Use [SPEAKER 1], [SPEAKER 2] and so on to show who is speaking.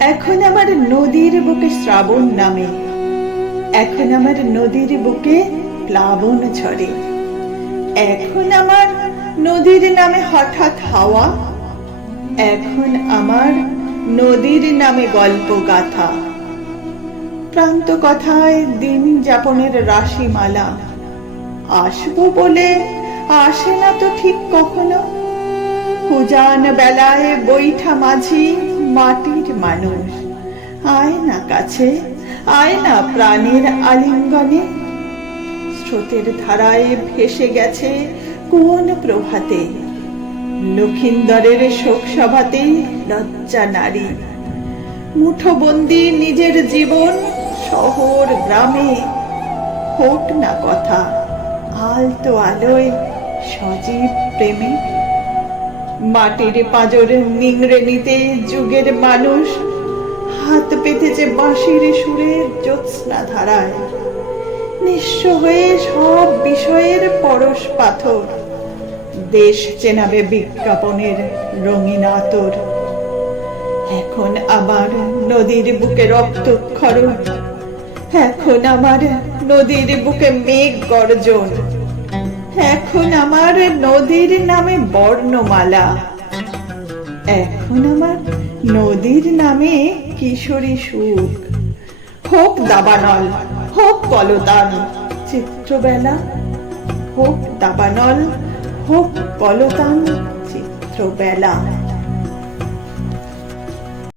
[SPEAKER 1] এখন আমার নদীর বুকে শ্রাবণ নামে। এখন আমার নদীর বুকে প্লাবন ঝরে। এখন আমার নদীর নামে হঠাৎ হাওয়া। এখন আমার নদীর নামে গল্প গাথা। প্রান্ত কথায় দিন যাপনের রাশিমালা। আসব বলে আসে না তো ঠিক কখনো। উজান বেলায় বৈঠা মাঝি মাটির মানুষ। আয় না কাছে আয় না প্রাণের আলিঙ্গনে। স্রোতের ধারায় ভেসে গেছে কোন প্রভাতে? লক্ষিন্দরের শোক সভাতেই লজ্জা নারী। মুঠোবন্দি নিজের জীবন শহর, গ্রামে। হোক না কথা, আলতো আলোয় সজীব প্রেমে। মাটির পাঁজর নিংড়ে নিতে যুগের মানুষ। হাত পেতেছে বাঁশির সুরে জ্যোৎস্না ধারায়। নিঃস্ব হয়ে সব বিষয়ের পরশ পাথর। দেশ চেনাবে বিজ্ঞাপনের রঙিন আতর। এখন আমার নদীর বুকে রক্তক্ষরণ। এখন আমার নদীর বুকে মেঘ গর্জন। এখন আমার নদীর নামে বর্ণমালা। এখন আমার নদীর নামে কিশোরী সুখ। হোক দাবানল, হোক কলতান, চিত্রবেলা, হোক দাবানল, হোক কলতান, চিত্রবেলা।